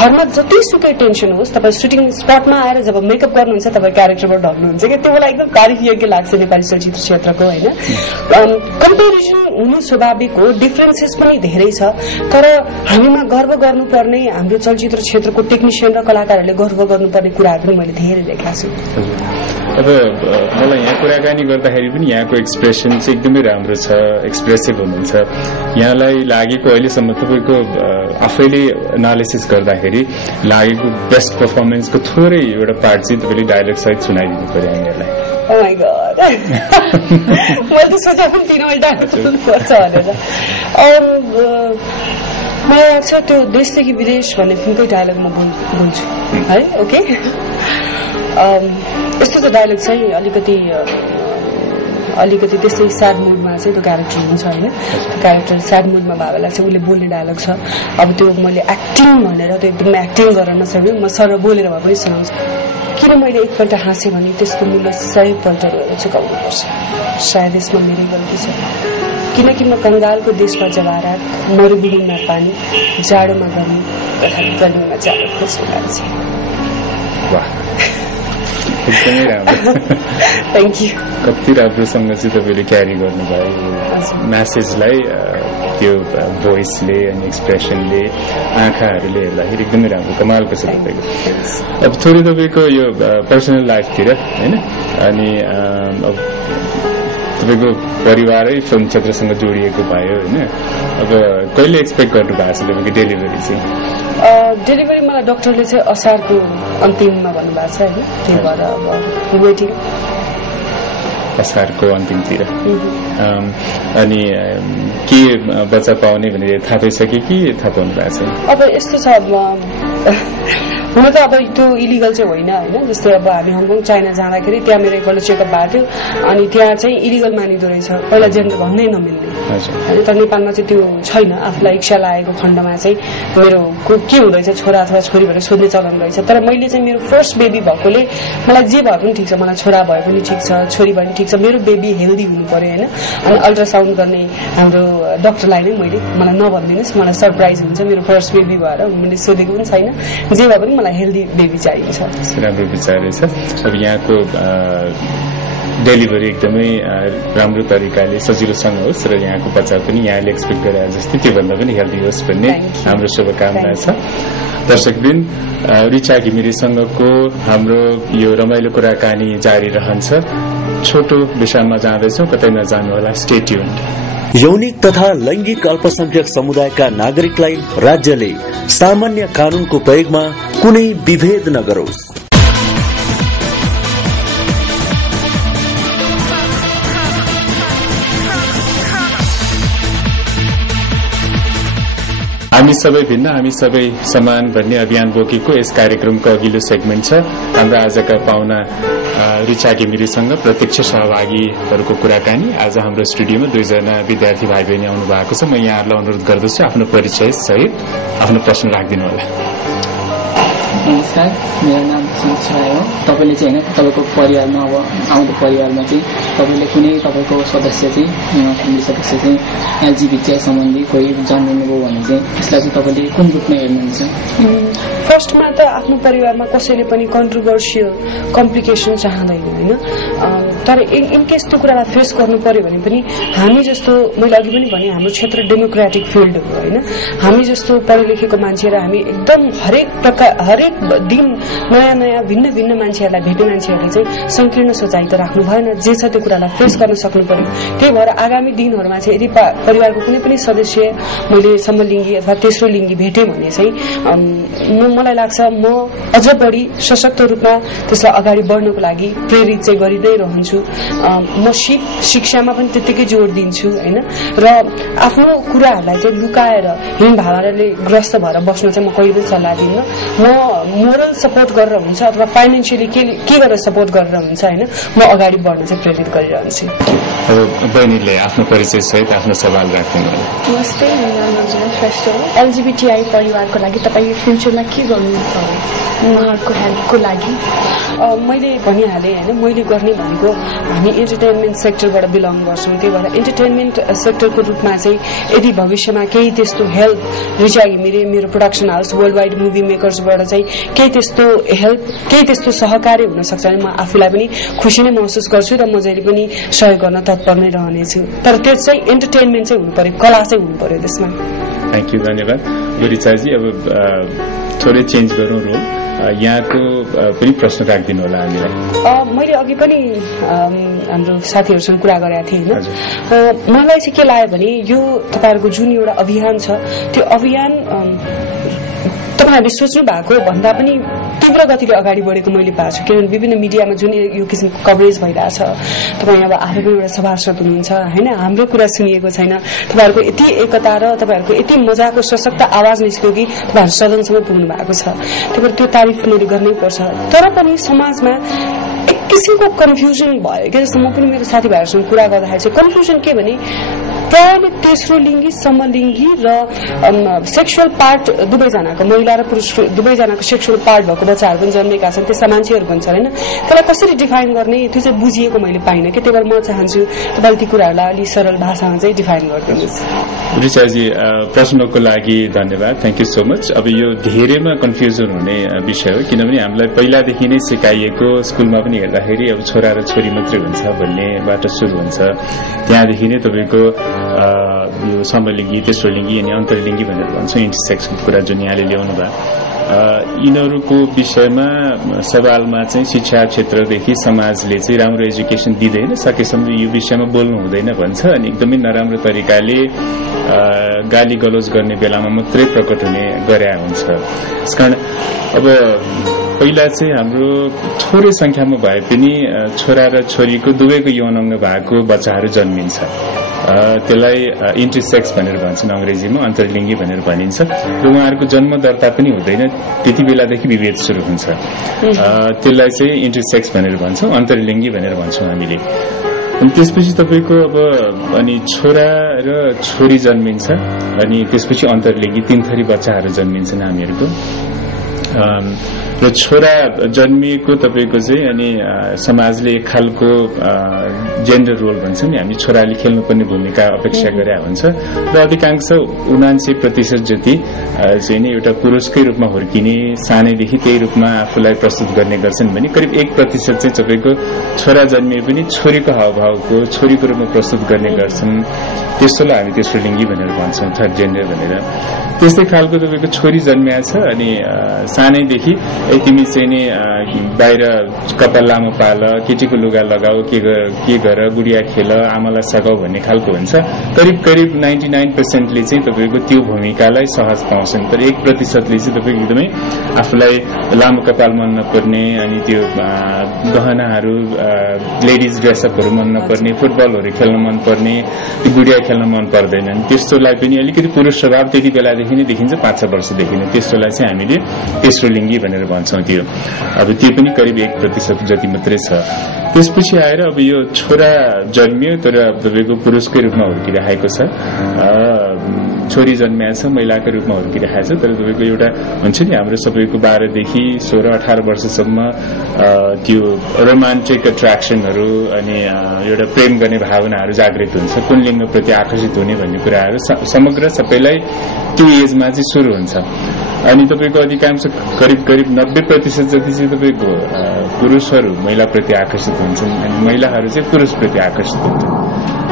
घरमा जतिसुकै टेन्सन होस्, तपाईँ सुटिङ स्पटमा आएर जब मेकअप गर्नुहुन्छ तपाईँ क्यारेक्टरबाट ढल्नुहुन्छ कि, त्यो मलाई एकदम तारिफ योग्य लाग्छ नेपाली चलचित्र क्षेत्रको होइन। कम्पेरिजन हुनु स्वाभाविक हो, डिफरेन्सेस पनि धेरै छ, तर हामीमा गर्व गर्नुपर्ने हाम्रो चलचित्र क्षेत्रको टेक्निसियन र कलाकारहरूले गर्व गर्नुपर्ने कुराहरू पनि मैले धेरै देखाएको छु। अब मलाई यहाँ कुराकानी गर्दाखेरि पनि यहाँको एक्सप्रेसन चाहिँ एकदमै राम्रो छ, एक्सप्रेसिभ हुनुहुन्छ। यहाँलाई लागेको अहिलेसम्म तपाईँको आफैले एनालिसिस गर्दाखेरि लागेको बेस्ट पर्फर्मेन्सको थोरै एउटा पार्ट चाहिँ तपाईँले डायलग सहित सुनाइदिनु पर्यो हामीहरूलाई। Oh my God. मैले त सोचे पनि तिनीहरू डायलग पर्छ भनेर। मलाई लाग्छ त्यो देशदेखि विदेश भन्ने फिल्मकै डायलग म बोल्छु है, ओके। यस्तो त डायलग चाहिँ अलिकति त्यस्तै स्याड मुडमा चाहिँ त्यो क्यारेक्टर हुन्छ होइन, त्यो क्यारेक्टर स्याड मुडमा भएको बेला चाहिँ उसले बोल्ने डायलग छ। अब त्यो मैले एक्टिङ भनेर त्यो एकदमै एक्टिङ गरेर नसक्यो, म सर बोलेर भए पनि सुनाउँछु। किन मैले एकपल्ट हाँसेँ भने त्यसको मूल्य 100 पल्ट गएर चुकाउनुपर्छ, सायद यसमा मेरै गल्ती छ। किनकि म कङ्गालको देशमा जवारात, मरुभूमिमा पानी, जाडोमा गर्मी तथा गर्मीमा जाडो खोज्ने मान्छे। वाह, एकदमै राम्रो थ्याङ्क यू। कति राम्रोसँग चाहिँ तपाईँले क्यारी गर्नुभयो म्यासेजलाई त्यो भोइसले अनि एक्सप्रेसनले आँखाहरूले हेर्दाखेरि एकदमै राम्रो कमालको छ तपाईँको। अब थोरै तपाईँको यो पर्सनल लाइफतिर होइन अनि अब तपाईँको परिवारै फिल्म क्षेत्रसँग जोडिएको भयो होइन अब कहिले एक्सपेक्ट गर्नु भएको छ तपाईँको डेलिभरी चाहिँ? डेलिभरी मलाई डक्टरले चाहिँ असारको अन्तिममा भन्नुभएको छ होइन त्यही भएर अब वेटिङ असारको अन्तिमतिर। अनि के बच्चा पाउने भनेर थाहा पाइसक्यो कि थाहा पाउनु भएको छ? अब यस्तो छ हुन त अब त्यो इलिगल चाहिँ होइन होइन जस्तै अब हामी हङकङ चाइना जाँदाखेरि त्यहाँ मेरो एकपल्ट चेकअप भएको थियो अनि त्यहाँ चाहिँ इलिगल मानिदो रहेछ पहिला जेन्डर भन्नै नमिल्ने होइन तर नेपालमा चाहिँ त्यो छैन। आफूलाई इच्छा लागेको खण्डमा चाहिँ मेरो के हुँदैछ छोरा अथवा छोरी भनेर सोध्ने चलन रहेछ। तर मैले चाहिँ मेरो फर्स्ट बेबी भएकोले मलाई जे भए पनि ठिक छ मलाई छोरा भए पनि ठिक छ छोरी भए पनि ठिक छ मेरो बेबी हेल्दी हुनु पर्यो होइन। अनि अल्ट्रासाउन्ड गर्ने हाम्रो डक्टरलाई नै मैले मलाई नभनिदिनुहोस् मलाई सरप्राइज हुन्छ मेरो फर्स्ट बेबी भएर मैले सोधेको पनि छैन जे भए पनि मलाई हेल्दी बेबी चाहिन्छ। राम्रो विचार रहेछ। अब यहाँको डेलिभरी एकदमै राम्रो तरिकाले सजिलोसँग होस् र यहाँको बच्चा पनि यहाँले एक्सपेक्ट गरे जस्तै त्योभन्दा पनि हेल्दी होस् भन्ने हाम्रो शुभकामना छ। दर्शकबिन रिचा घिमिरेसँगको हाम्रो यो रमाइलो कुराकानी जारी रहन्छ। छोटो विषयमा जाँदैछौँ कतै नजानु होला स्टे ट्युन्ड। यौनिक तथा लैंगिक अल्पसंख्यक समुदायका नागरिकलाई राज्यले सामान्य कानूनको प्रयोगमा कुनै विभेद नगरोस्। हामी सबै भिन्न हामी सबै समान भन्ने अभियान बोकेको यस कार्यक्रमको अघिल्लो सेगमेन्ट छ। हाम्रो आजका पाहुना रिचा घिमिरेसँग प्रत्यक्ष सहभागीहरूको कुराकानी। आज हाम्रो स्टुडियोमा दुईजना विद्यार्थी भाइ बहिनी आउनु भएको छ। म यहाँहरूलाई अनुरोध गर्दछु आफ्नो परिचय सहित आफ्नो प्रश्न राखिदिनु होला। नमस्कार, मेरो नाम छाया हो। तपाईँले चाहिँ होइन तपाईँको परिवारमा अब आउँदो परिवारमा चाहिँ तपाईँले कुनै तपाईँको सदस्य चाहिँ फ्यामिली सदस्य चाहिँ एलजिबिटी सम्बन्धी कोही जन्मिनुभयो भने चाहिँ त्यसलाई चाहिँ तपाईँले कुन रूपमा हेर्नुहुन्छ? फर्स्टमा त आफ्नो परिवारमा कसैले पनि कन्ट्रोभर्सियल कम्प्लिकेसन चाहँदैन होइन। तर इनकेस त्यो कुरालाई फेस गर्नु पर्यो भने पनि हामी जस्तो मैले अघि पनि भने हाम्रो क्षेत्र डेमोक्रेटिक फिल्ड हो होइन। हामी जस्तो पढे लेखेको मान्छे र हामी एकदम हरेक दिन नयाँ नयाँ भिन्न भिन्न मान्छेहरूलाई भेट्ने मान्छेहरूले चाहिँ संकीर्ण सोचाइ त राख्नु भएन। जे छ त्यो कुरालाई फेस गर्न सक्नु पर्यो। त्यही भएर आगामी दिनहरूमा चाहिँ यदि परिवारको कुनै पनि सदस्य मैले समलिङ्गी अथवा तेस्रो लिङ्गी भेटेँ भने चाहिँ मलाई लाग्छ म अझ बढी सशक्त रूपमा त्यसलाई अगाडि बढ्नको लागि प्रेरित चाहिँ गरिँदै रहन्छु। म शिक्षामा पनि त्यत्तिकै जोड दिन्छु होइन। र आफ्नो कुराहरूलाई चाहिँ लुकाएर हिम भावनाले ग्रस्त भएर बस्न चाहिँ म कहिले पनि सल्लाह दिन्न। म मोरल सपोर्ट गरेर हुन्छ अथवा फाइनेन्सियली के गरेर सपोर्ट गरेर हुन्छ होइन म अगाडि बढ्न चाहिँ प्रेरित गरिरहन्छु। अब बहिनीले आफ्नो परिचय सहित आफ्नो सवाल राख्नु होला। नमस्ते, मेरो नाम रञ्जना श्रेष्ठ हो। एलजिबिटिआई परिवारको लागि तपाईँ फ्युचरमा के गर्नुहुन्छ उहाँहरूको हेल्पको लागि? मैले भनिहालेँ होइन मैले गर्ने भनेको हामी इन्टरटेनमेन्ट सेक्टरबाट बिलङ गर्छौँ। त्यही भएर इन्टरटेनमेन्ट सेक्टरको रूपमा चाहिँ यदि भविष्यमा केही त्यस्तो हेल्प रिचा घिमिरे मेरो production house world wide movie मेकर्सबाट चाहिँ केही त्यस्तो हेल्प केही त्यस्तो सहकार्य हुन सक्छ भने म आफूलाई पनि खुसी नै महसुस गर्छु र म जहिले पनि सहयोग गर्न तत्पर नै रहनेछु। तर त्यो चाहिँ इन्टरटेनमेन्ट चाहिँ हुनु पर्यो, कला चाहिँ हुनु पर्यो त्यसमा। थ्याङ्क यू, धन्यवाद। रिचाजी अब थोरै चेन्ज गरौँ रोल। यहाँको पनि प्रश्न राखिदिनु होला हामीलाई। मैले अघि पनि हाम्रो साथीहरूसँग कुरा गरेका थिएँ होइन। मलाई चाहिँ के लाग्यो भने यो तपाईँहरूको जुन एउटा अभियान छ त्यो अभियान तपाईँहरूले सोच्नु भएको भन्दा पनि तीव्र गतिले अगाडि बढेको मैले पाएको छु। किनभने विभिन्न मिडियामा जुन यो किसिमको कभरेज भइरहेछ तपाईँ अब आफै पनि एउटा सभासद हुनुहुन्छ होइन। हाम्रो कुरा सुनिएको छैन। तपाईँहरूको यति एकता र तपाईँहरूको यति मजाको सशक्त आवाज निस्क्यो कि तपाईँहरू सदनसम्म पुग्नु भएको छ। त्यही भएर त्यो तारिफ मैले गर्नै पर्छ। तर पनि समाजमा एक किसिमको कन्फ्युजन भयो क्या जस्तो म पनि मेरो साथीभाइहरूसँग कुरा गर्दाखेरि चाहिँ कन्फ्युजन के भने प्रायः तेस्रो लिङ्गी, समलिङ्गी र सेक्सुअल पार्ट दुवैजनाको, महिला र पुरुष दुवैजनाको सेक्सुअल पार्ट भएको बच्चाहरू पनि जन्मेका छन्, त्यस्ता मान्छेहरू पनि छ होइन। त्यसलाई कसरी डिफाइन गर्ने त्यो चाहिँ बुझिएको मैले पाइनँ कि, त्यही भएर म चाहन्छु तपाईँले ती कुराहरूलाई अलि सरल भाषामा चाहिँ डिफाइन गरिदिनुहोस्। ऋचाजी, प्रश्नको लागि धन्यवाद, थ्याङ्क यू सो मच। अब यो धेरैमा कन्फ्युजन हुने विषय हो, किनभने हामीलाई पहिलादेखि नै सिकाइएको, स्कुलमा पनि हेर्दाखेरि अब छोरा र छोरी मात्रै हुन्छ भन्नेबाट सुरु हुन्छ। त्यहाँदेखि नै तपाईँको यो समलिङ्गी, तेस्रो लिङ्गी अनि अन्तर्लिङ्गी भनेर भन्छौँ, इन्टरसेक्सको कुरा जुन यहाँले ल्याउनु भयो, यिनीहरूको विषयमा सवालमा चाहिँ शिक्षा क्षेत्रदेखि समाजले चाहिँ राम्रो एजुकेसन दिँदैन, सकेसम्म यो विषयमा बोल्नु हुँदैन भन्छ अनि एकदमै नराम्रो तरिकाले गाली गलोज गर्ने बेलामा मात्रै प्रकट हुने गरे हुन्छ। त्यसकारण अब पहिला चाहिँ हाम्रो थोरै संख्यामा भए पनि छोरा र छोरीको दुवैको यौन अङ्ग भएको बच्चाहरू जन्मिन्छ। त्यसलाई इन्टरसेक्स भनेर भन्छन् अङ्ग्रेजीमा, अन्तर्लिङ्गी भनेर भनिन्छ र उहाँहरूको जन्म दर्ता पनि हुँदैन, त्यति बेलादेखि विभेद सुरु हुन्छ। त्यसलाई चाहिँ इन्टरसेक्स भनेर भन्छौँ, अन्तर्लिङ्गी भनेर भन्छौँ हामीले। अनि त्यसपछि तपाईँको अब अनि छोरा र छोरी जन्मिन्छ अनि त्यसपछि अन्तर्लिङ्गी, 3 थरी बच्चाहरू जन्मिन्छन् हामीहरूको। र छोरा जन्मिएको तपाईँको चाहिँ अनि समाजले एक खालको जेन्डर रोल भन्छ नि, हामी छोराले खेल्नुपर्ने भूमिका अपेक्षा गरे हुन्छ र अधिकांश 79% जति चाहिँ नि एउटा पुरुषकै रूपमा हुर्किने, सानैदेखि त्यही रूपमा आफूलाई प्रस्तुत गर्ने गर्छन् भने करिब 1% चाहिँ तपाईँको छोरा जन्मिए पनि छोरीको हावभावको, छोरीको रूपमा प्रस्तुत गर्ने गर्छन्। त्यस्तोलाई हामी तेस्रो लिङ्गी भनेर भन्छौँ, थर्ड जेन्डर भनेर। त्यस्तै खालको तपाईँको छोरी जन्मिया छ अनि सानैदेखि तिमी चाहिँ नि बाहिर कपाल लामो पाल, केटीको लुगा लगाऊ, के गर, गुडिया खेल, आमालाई सघाउ भन्ने खालको हुन्छ। करिब 99%ले चाहिँ तपाईँको त्यो भूमिकालाई सहज पाउँछन्, तर 1%ले चाहिँ तपाईँको एकदमै आफूलाई लामो कपाल मन नपर्ने अनि त्यो गहनाहरू, लेडिज ड्रेसअपहरू मन नपर्ने, फुटबलहरू खेल्न मन पर्ने, त्यो गुडिया खेल्न मन पर्दैन। त्यस्तोलाई पनि अलिकति पुरुष स्वभाव त्यति बेलादेखि नै देखिन्छ, 5-6 वर्षदेखि नै। त्यस्तोलाई चाहिँ हामीले तेस्रो लिङ्गी भनेर भन्छौँ। त्यो अब त्यो पनि करिब 1% जति मात्रै छ। त्यसपछि आएर अब यो छोरा जन्मियो तर तपाईँको पुरुषकै रूपमा हुर्किरहेको छ, छोरी जन्मिया छ महिलाको रूपमा हुर्किरहेको छ, तर तपाईँको एउटा हुन्छ नि हाम्रो सबैको 12 देखि 16-18 वर्षसम्म त्यो रोमान्टिक एट्र्याक्सनहरू अनि एउटा प्रेम गर्ने भावनाहरू जागृत हुन्छ, कुन लिङ्गप्रति आकर्षित हुने भन्ने कुराहरू समग्र सबैलाई त्यो एजमा चाहिँ सुरु हुन्छ। अनि तपाईँको अधिकांश करिब 90% जति चाहिँ तपाईँको पुरुषहरू महिलाप्रति आकर्षित हुन्छन् अनि महिलाहरू चाहिँ पुरुषप्रति आकर्षित हुन्छन्।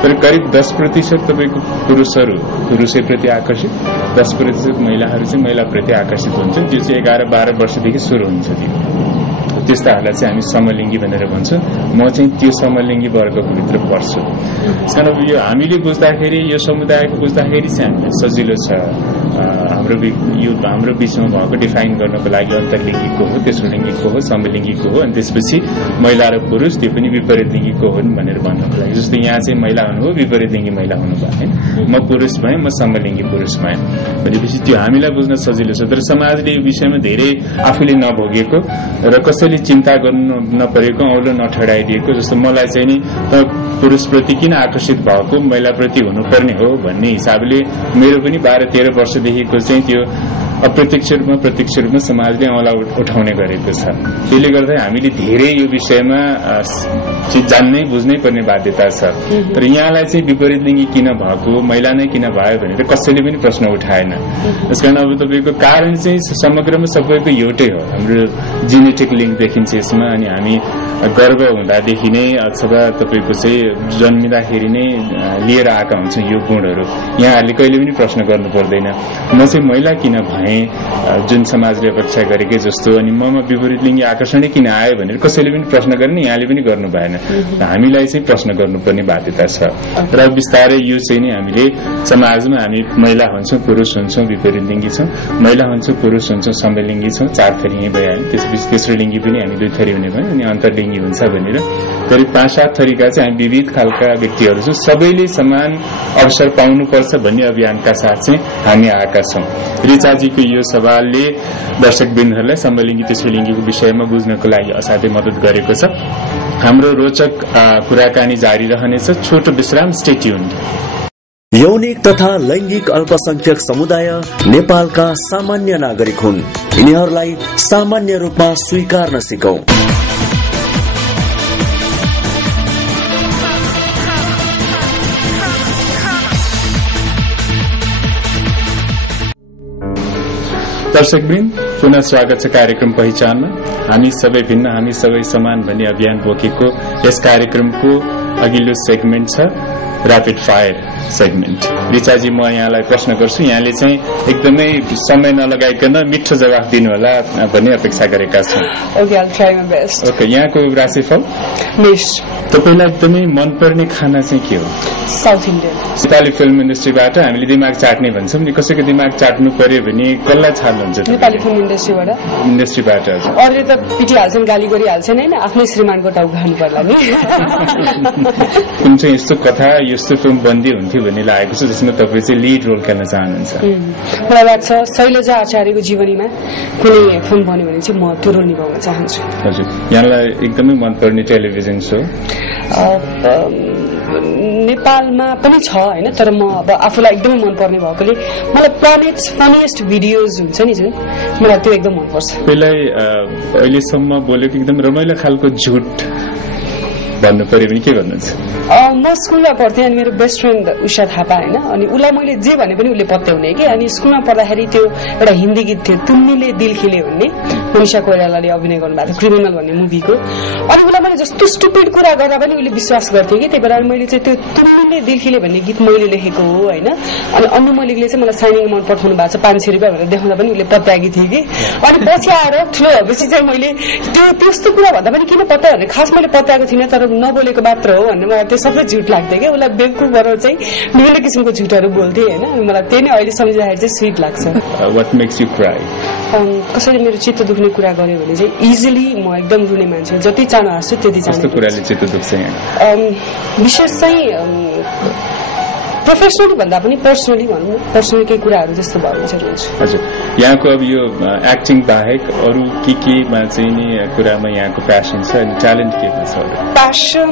तर करिब 10% तपाईँको पुरुषहरू पुरुषैप्रति आकर्षित, 10% महिलाहरू चाहिँ महिलाप्रति आकर्षित हुन्छन्। त्यो चाहिँ 11-12 वर्षदेखि सुरु हुन्छ। त्यो त्यस्ताहरूलाई चाहिँ हामी समलिङ्गी भनेर भन्छौँ। म चाहिँ त्यो समलिङ्गी वर्गको भित्र पर्छु। त्यसकारण यो हामीले बुझ्दाखेरि, यो समुदायको बुझ्दाखेरि चाहिँ हामीलाई सजिलो छ। हाम्रो बिचमा भएको डिफाइन गर्नको लागि अन्तर्लिङ्गीको हो, तेस्रो लिङ्गीको हो, समलिङ्गीको हो, अनि त्यसपछि महिला र पुरुष त्यो पनि विपरीत लिङ्गीको हुन् भनेर भन्नको लागि। जस्तो यहाँ चाहिँ महिला हुनुभयो, विपरीत लिङ्गी महिला हुनुभयो होइन, म पुरुष भएँ, म समलिङ्गी पुरुष भएँ भनेपछि त्यो हामीलाई बुझ्न सजिलो छ। तर समाजले यो विषयमा धेरै आफूले नभोगेको र कसैले चिन्ता गर्नु नपरेको, औलो नठडाइदिएको, जस्तो मलाई चाहिँ नि पुरुषप्रति किन आकर्षित भएको, महिलाप्रति हुनुपर्ने हो भन्ने हिसाबले मेरो पनि 12-13 वर्षदेखिको चाहिँ त्यो अप्रत्यक्ष रूपमा प्रत्यक्ष रूपमा समाजले औँला उठाउने गरेको छ। त्यसले गर्दा हामीले धेरै यो विषयमा जान्नै बुझ्नै पर्ने बाध्यता छ। तर यहाँलाई चाहिँ विपरीत लिङ्गी किन भएको, महिला नै किन भयो भनेर कसैले पनि प्रश्न उठाएन। त्यसकारण अब तपाईँको कारण चाहिँ समग्रमा सबैको एउटै हो, हाम्रो जेनेटिक लिङ्क देखिन्छ यसमा। अनि हामी गर्भ हुँदादेखि नै अथवा तपाईँको चाहिँ जन्मिँदाखेरि नै लिएर आएका हुन्छौँ यो गुणहरू। यहाँहरूले कहिले पनि प्रश्न गर्नु पर्दैन म चाहिँ महिला किन भएँ जुन समाजले अपेक्षा गरेकै जस्तो, अनि ममा विपरीत लिङ्गी आकर्षणै किन आयो भनेर कसैले पनि प्रश्न गरेन, यहाँले पनि गर्नु भएन। हामीलाई चाहिँ प्रश्न गर्नुपर्ने बाध्यता छ। र बिस्तारै यो चाहिँ नि हामीले समाजमा हामी महिला हुन्छौँ, पुरुष हुन्छौँ, विपरीत लिङ्गी छौँ, महिला हुन्छौँ, पुरुष हुन्छौँ, समलिङ्गी छौँ, 4 थरी यहीँ भइहाल्यो। त्यसपछि तेस्रो लिङ्गी पनि हामी 2 थरी हुने भयो, अनि अन्तर्लिङ्गी हुन्छ भनेर करिब 5-7 थरीका चाहिँ हामी विविध खालका व्यक्तिहरू छौँ। सबैले समान अवसर पाउनुपर्छ भन्ने अभियानका साथ चाहिँ हामी आएका छौँ। ऋचाजीको यो सवालले दर्शकवृन्दहरूलाई समलिङ्गी तेस्रो लिङ्गीको विषयमा बुझ्नको लागि असाध्यै मद्दत गरेको छ। हाम्रो रोचक कुराकानी जारी रहनेछ। छोटो विश्राम, स्टे ट्युन्ड। यौनिक तथा लैंगिक अल्पसंख्यक समुदाय नेपालका सामान्य नागरिक हुन्। यिनीहरूलाई सामान्य रूपमा स्वीकार्न सिकौं। दर्शकवृन्द, पुनः स्वागत छ कार्यक्रम पहिचानमा। हामी सबै भिन्न, हामी सबै समान भन्ने अभियान बोकेको यस कार्यक्रमको अघिल्लो सेगमेन्ट छ ऱ्यापिड फायर सेगमेन्ट। रिचाजी, म यहाँलाई प्रश्न गर्छु, यहाँले चाहिँ एकदमै समय नलगाइकन मिठो जवाफ दिनुहोला भन्ने अपेक्षा गरेका छौँ। Okay, I'll try my best. Okay, यहाँको राशिफल मेष। तपाईलाई एकदमै मनपर्ने खाना चाहिँ के हो? South Indian. नेपाली फिल्म इन्डस्ट्रीबाट हामीले दिमाग चाट्ने भन्छौँ नि, कसैको दिमाग चाट्नु पर्यो भने कसलाई छाड्नुहुन्छ? नेपाली फिल्म इन्डस्ट्रीबाट। अरूले त पिटिहाल्छन्, गाली गरिहाल्छन् होइन, आफ्नै श्रीमानको टाउ खानु पर्ला नि। कुन चाहिँ यस्तो कथा, यस्तो फिल्म बन्दी हुन्थ्यो भन्ने लागेको छ जसमा तपाईँ चाहिँ लिड रोल खेल्न चाहनुहुन्छ? मलाई लाग्छ शैलजा आचार्यको जीवनीमा कुनै फिल्म बन्यो भने चाहिँ म त्यो रोल निभाउन चाहन्छु। हजुर, यहाँलाई एकदमै मनपर्ने टेलिभिजन सो? नेपालमा पनि छ होइन, तर म अब आफूलाई एकदमै मनपर्ने भएकोले मलाई प्लानेट्स फनिएस्ट भिडियोज हुन्छ नि जुन, मलाई त्यो एकदम मनपर्छ। पहिल्यै अहिलेसम्म बोलेको एकदम रमाइलो खालको झुट भन्नु पर्यो भने के भन्नुहुन्छ? म स्कुलमा पढ्थेँ अनि मेरो बेस्ट फ्रेन्ड उषा थापा होइन, अनि उसलाई मैले जे भने पनि उसले पत्याउने कि। अनि स्कुलमा पढ्दाखेरि त्यो एउटा हिन्दी गीत थियो तुम्मीले दिल खिले भन्ने, मनिषा कोइरालाले अभिनय गर्नुभएको थियो क्रिमिनल भन्ने मुभीको। अनि उसलाई मैले जस्तो स्टुपिड कुरा गर्दा पनि उसले विश्वास गर्थेँ कि, त्यही भएर मैले चाहिँ त्यो तुम्मीले दिल खिले भन्ने गीत मैले लेखेको हो होइन। अनि अनु मलिकले चाहिँ मलाई साइनिङ अमाउन्ट पठाउनु भएको छ 500 रुपियाँ भनेर देखाउँदा पनि उसले पत्याएकी थिएँ कि। अनि पछि आएर ठुलो भएपछि चाहिँ मैले त्यस्तो कुरा भन्दा पनि किन पत्यायो भने खास मैले पत्याएको थिइनँ, तर नबोलेको मात्र हो भन्ने मलाई त्यो सबै झुट लाग्थ्यो क्या। उसलाई बेवकुफ गरेर चाहिँ विभिन्न किसिमको झुटहरू बोल्थेँ होइन। अनि मलाई त्यही नै अहिले सम्झिँदाखेरि चाहिँ स्विट लाग्छ। What makes you cry? कसैले मेरो चित्त दुख्ने कुरा गर्यो भने चाहिँ इजिली म एकदम रुने मान्छे, जति चाँडो हाँस्छु त्यति चाँडो। कस्तो कुराले चित्त दुख्छ यहाँ? विशेष चाहिँ प्रोफेसनली भन्दा पनि पर्सनली भनौँ न, पर्सनली केही कुराहरू जस्तो भयो चाहिँ रुन्छु। हजुर, यहाँको अब यो एक्टिङ बाहेक अरू केमा चाहिँ नि कुरामा यहाँको प्यासन छ अनि ट्यालेन्ट केमा छ? प्यासन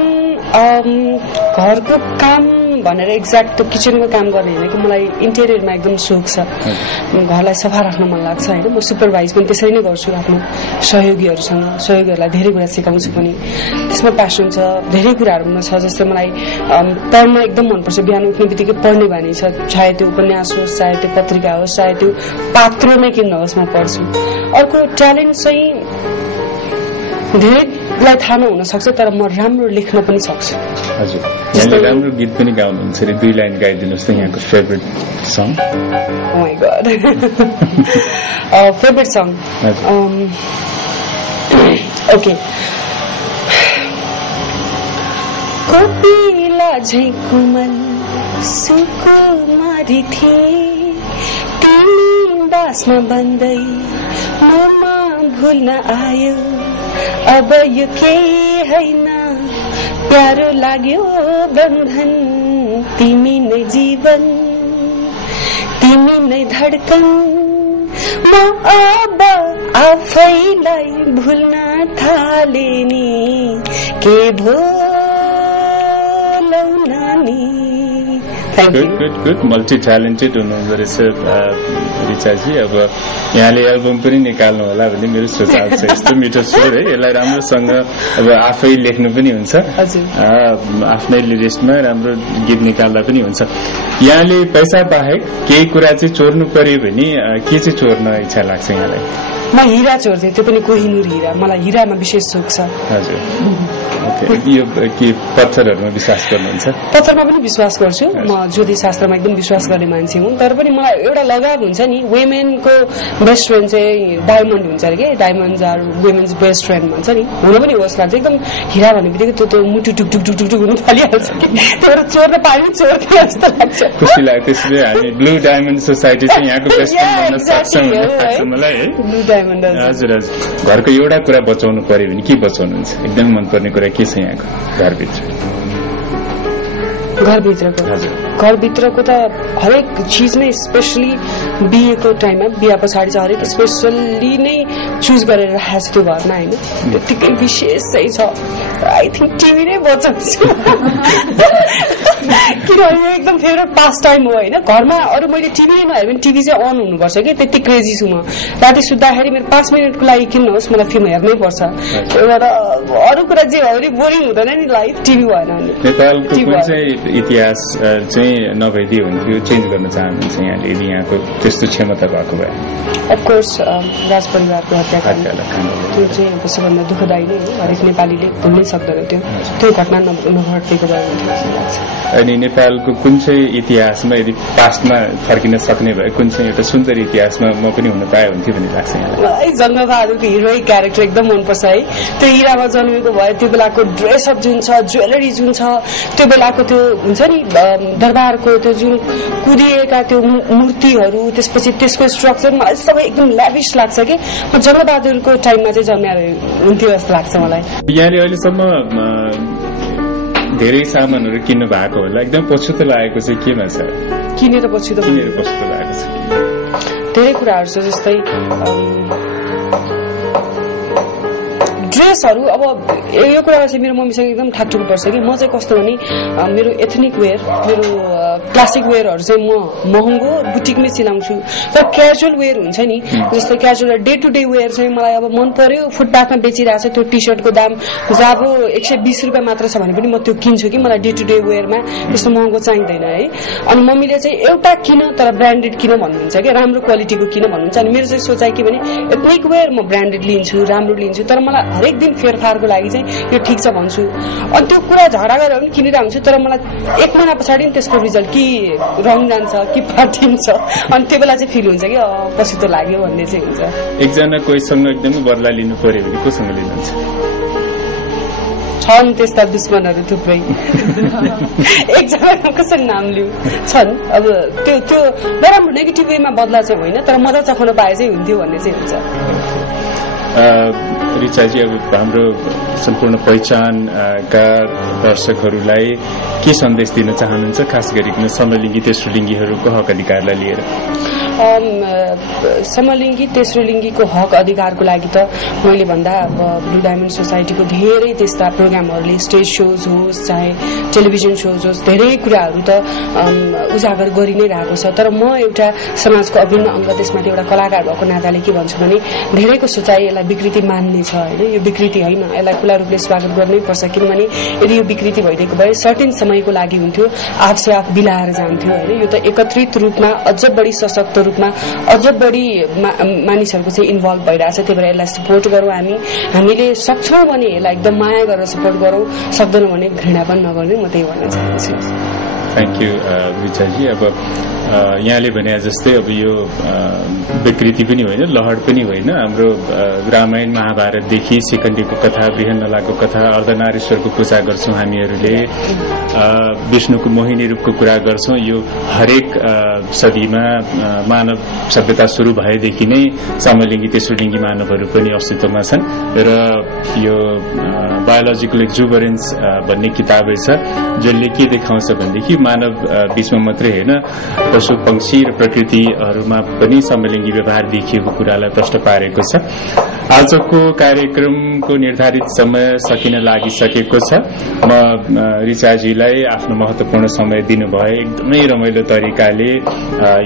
घरको काम भनेर एक्ज्याक्ट त्यो किचनको काम गर्ने होइन कि, मलाई इन्टेरियरमा एकदम सोख छ। घरलाई सफा राख्न मन लाग्छ होइन। म सुपरभाइज पनि त्यसरी नै गर्छु आफ्नो सहयोगीहरूसँग, सहयोगीहरूलाई धेरै कुरा सिकाउँछु पनि। त्यसमा प्यासन छ, धेरै कुराहरूमा छ। जस्तै मलाई पढ्न एकदम मनपर्छ, बिहान उठ्ने बित्तिकै पढ्ने बानी छ, चाहे त्यो उपन्यास होस्, चाहे त्यो पत्रिका होस्, चाहे त्यो पात्र नै किन नहोस् म पढ्छु। अर्को ट्यालेन्ट चाहिँ धेरैलाई थाहा नहुन सक्छ, तर म राम्रो लेख्न पनि सक्छु। हजुर, यहाँले राम्रो गीत पनि गाउनुहुन्छ अरे, 2 लाइन गाइदिनुहोस् त यहाँको favourite song. Oh my God. Favourite song okay. कोपिला झै कुमल सुकुमारी थिए, तिमी बासमा बन्दै ममा भुल्न आयो, अब यो के हैन प्यारो लाग्यो बन्धन, तिमी नै जीवन, तिमी नै धड्कन, म अब आफैलाई भुल्न थाले नि, के भो लौलानी। गुड मल्टी ट्यालेन्टेड हुनुहुँदो रहेछ रिचाजी। अब यहाँले एल्बम पनि निकाल्नु होला भन्ने मेरो सुझाव छ। यस्तो मिठो स्वर है, यसलाई राम्रोसँग अब आफै लेख्नु पनि हुन्छ, आफ्नै लिरिक्समा राम्रो गीत निकाल्दा पनि हुन्छ। यहाँले पैसा बाहेक केही कुरा चाहिँ चोर्नु पर्यो भने के चाहिँ चोर्न इच्छा लाग्छ यहाँलाई? म हिरा चोर्थेँ, त्यो पनि कोहिनुर हिरा। मलाई हिरामा विशेष सोख छ। हजुर, यो के पत्थरहरूमा विश्वास गर्नुहुन्छ? पत्थरमा पनि विश्वास गर्छु। म ज्योतिष शास्त्रमा एकदम विश्वास गर्ने मान्छे हुँ, तर पनि मलाई एउटा लगाव हुन्छ नि, वुमेनको बेस्ट फ्रेन्ड चाहिँ डायमन्ड हुन्छ अरे के, diamonds are women's best friend भन्छ नि, हुन पनि होस् लाग्छ। एकदम हिरा भन्ने बित्तिकै त्यो मुटु टुक टुक टुक टुक टुक हुन थालिहाल्छ कि, त्यो चोर्न पानी चोर्थे जस्तो लाग्छ। खुसी लाग्छ। त्यसले हामी ब्लू डायमन्ड सोसाइटी चाहिँ यहाँको बेस्ट फ्रेन्ड बन्न सक्छौँ लाग्छ मलाई है। Blue diamond. हजुर हजुर, घरको एउटा कुरा बचाउनु पर्यो भने के बचाउनुहुन्छ? एकदम मनपर्ने कुरा के छ यहाँको घरभित्र? घरभित्रको त हरेक चिज नै, स्पेसली बिहेको टाइममा, बिहा पछाडि चाहिँ हरेक स्पेसली नै चुज गरेर राखेको छु त्यो घरमा होइन त्यतिकै विशेष चाहिँ छ आई थिङ्क टिभी नै बचाउँछु किनभने एकदम फेभरेट पास टाइम हो होइन घरमा अरू मैले टिभी नै नहेरे भने टिभी चाहिँ अन हुनुपर्छ कि त्यति क्रेजी छु म राति सुत्दाखेरि मेरो 5 मिनटको लागि किन्नुहोस् मलाई फिल्म हेर्नै पर्छ एउटा अरू कुरा जे हो बोरिङ हुँदैन नि लाइफ टिभी भएन भने नेपालको कुन चाहिँ इतिहास चाहिँ नभइदियो भने त्यो चेन्ज गर्न चाहनुहुन्छ यहाँले यदि यहाँको त्यस्तो क्षमता भएको भए अफकोर्स राज परिवारको हत्याकाण्ड त्यो चाहिँ अब सबभन्दा दुःखदायी नै हो हरेक नेपालीले भुल्नै सक्दैन त्यो घटना नघटेको भए लाग्छ अनि नेपालको कुन चाहिँ इतिहासमा यदि पास्टमा फर्किन सक्ने भए कुन चाहिँ एउटा सुन्दर इतिहासमा म पनि हुन पाएँ हुन्थ्यो भन्ने लाग्छ मलाई जङ्गबहादुरको हिरोइक क्यारेक्टर एकदम मनपर्छ है त्यो इरामा जन्मेको भए त्यो बेलाको ड्रेसअप जुन छ ज्वेलरी जुन छ त्यो बेलाको त्यो हुन्छ नि दरबारको त्यो जुन कुदिएका त्यो मूर्तिहरू त्यसपछि त्यसको स्ट्रक्चर मलाई सबै एकदम ल्याभिस लाग्छ कि म जङ्गबहादुरको टाइममा चाहिँ जन्मेर हुन्थ्यो जस्तो लाग्छ मलाई यहाँले अहिलेसम्म धेरै सामानहरू किन्नु भएको होला एकदम पछुतो लागेको चाहिँ केमा छ किनेर पछुतो लागेको छ धेरै कुराहरू छ जस्तै ड्रेसहरू अब यो कुरामा चाहिँ मेरो मम्मीसँग एकदम ठाकठुक पर्छ कि म चाहिँ कस्तो भने मेरो एथनिक वेयर मेरो क्लासिक वेयरहरू चाहिँ म महँगो बुटिकमै सिलाउँछु तर क्याजुअल वेयर हुन्छ नि जस्तै casual day to day wear चाहिँ मलाई अब मन पर्यो फुटपाथमा बेचिरहेको छ त्यो टी सर्टको दाम जब 120 रुपियाँ मात्र छ भने पनि म त्यो किन्छु कि मलाई डे टु डे वेयरमा त्यस्तो महँगो चाहिँदैन है अनि मम्मीले चाहिँ एउटा किन तर ब्रान्डेड किन भन्नुहुन्छ कि राम्रो क्वालिटीको किन भन्नुहुन्छ अनि मेरो चाहिँ सोचाइ के भने एथनिक वेयर म ब्रान्डेड लिन्छु राम्रो लिन्छु तर मलाई हरेक दिन फेरफारको लागि चाहिँ यो ठिक छ भन्छु अनि त्यो कुरा झगडा गरेर पनि किनेर हुन्छु तर मलाई 1 महिना पछाडि त्यसको रिजल्ट कि रङ जान्छ कि फाटिन्छ अनि त्यो बेला चाहिँ फिल हुन्छ कि पछुतो लाग्यो भन्ने चाहिँ हुन्छ एकजना कोहीसँग एकदमै बदला लिनु पर्यो भने कोसँग लिनुहुन्छ छन् त्यस्ता दुश्मनहरू थुप्रै एकजनाको कसरी नाम लिऊ छन् अब त्यो नराम्रो नेगेटिभ वेमा बदला चाहिँ होइन तर मजा चखाउन पाए चाहिँ हुन्थ्यो भन्ने चाहिँ हुन्छ रिचाजी अब हाम्रो सम्पूर्ण पहिचानका दर्शकहरूलाई के सन्देश दिन चाहनुहुन्छ खास गरिकन समलिङ्गी तेस्रो लिङ्गीहरूको हक अधिकारलाई लिएर समलिङ्गी तेस्रो लिङ्गीको हक अधिकारको लागि त मैले भन्दा अब ब्लू डायमन्ड सोसाइटीको धेरै त्यस्ता प्रोग्रामहरूले स्टेज सोज होस् चाहे टेलिभिजन सोज होस् धेरै कुराहरू त उजागर गरि नै रहेको छ तर म एउटा समाजको अभिन्न अङ्ग त्यसमाथि एउटा कलाकार भएको नाताले के भन्छु भने धेरैको सोचाइ यसलाई विकृति मान्ने छ होइन यो विकृति होइन यसलाई खुला रूपले स्वागत गर्नै पर्छ किनभने यदि यो विकृति भइदिएको भए सर्टेन समयको लागि हुन्थ्यो आफसे आफ बिलाएर जान्थ्यो होइन यो त एकत्रित रूपमा अझ बढी सशक्त रूपमा अझ बढी मानिसहरूको चाहिँ इन्भल्भ भइरहेछ त्यही भएर यसलाई सपोर्ट गरौँ हामीले सक्छौँ भने यसलाई एकदम माया गरेर सपोर्ट गरौँ सक्दैनौँ भने घृणा पनि नगर्ने म त्यही भन्न चाहन्छु थ्याङ्क यू रिचाजी अब यहाँले भने जस्तै अब यो विकृति पनि होइन लहर पनि होइन हाम्रो रामायण महाभारतदेखि शिखण्डीको कथा बृहन्नलाको कथा अर्धनारीश्वरको पूजा गर्छौँ हामीहरूले विष्णुको मोहिनी रूपको कुरा गर्छौँ यो हरेक सदीमा मानव सभ्यता सुरु भएदेखि नै समलिङ्गी तेस्रो लिङ्गी मानवहरू पनि अस्तित्वमा छन् र यो बायोलोजिकल एक्जुबरेन्स भन्ने किताबै छ जसले के देखाउँछ भनेदेखि मानव बीचमा मात्रै होइन पशु पंक्षी र प्रकृतिहरूमा पनि समलिङ्गी व्यवहार देखिएको कुरालाई प्रष्ट पारेको छ आजको कार्यक्रमको निर्धारित समय सकिन लागिसकेको छ म रिचाजीलाई आफ्नो महत्वपूर्ण समय दिनुभयो एकदमै रमाइलो तरिकाले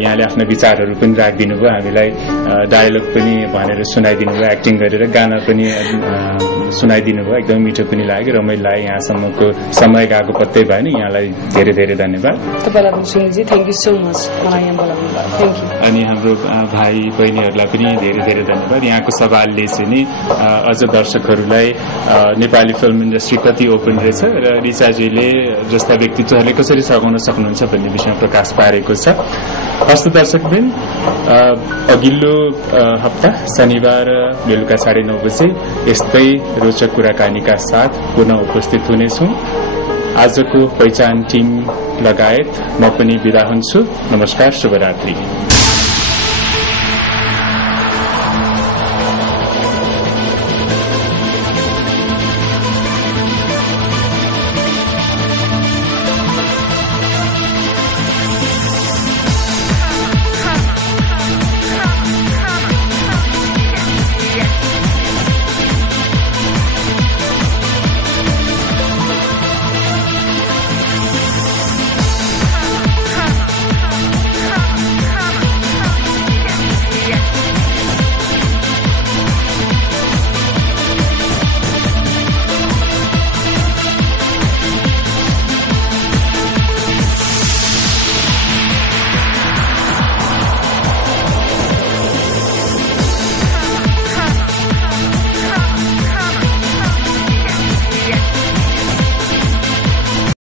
यहाँले आफ्ना विचारहरू पनि राखिदिनु भयो हामीलाई डायलग पनि भनेर सुनाइदिनु भयो एक्टिङ गरेर गाना पनि सुनाइदिनु भयो एकदमै मिठो पनि लाग्यो रमाइलो लाग्यो यहाँसम्मको समय गएको पत्तै भएन यहाँलाई धेरै धेरै धन्यवाद तपाईँलाई सुनिजी थ्याङ्क यू सो मच मलाई यहाँ बोलाउनु भयो थ्याङ्क यू अनि हाम्रो भाइ बहिनीहरूलाई पनि धेरै धेरै धन्यवाद यहाँको सवालले चाहिँ नि अझ दर्शकहरूलाई नेपाली फिल्म इन्डस्ट्री कति ओपन रहेछ र रिचाजीले जस्ता व्यक्तित्वहरूले कसरी सघाउन सक्नुहुन्छ भन्ने विषयमा प्रकाश पारेको छ हस्त दर्शकवृन्द अघिल्लो हप्ता शनिबार बेलुका 9:30 बजे यस्तै रोचक कुराकानीका साथ पुनः उपस्थित हुनेछौँ आजको पहिचान टिम लगायत म पनि बिदा हुन्छु नमस्कार शुभरात्रि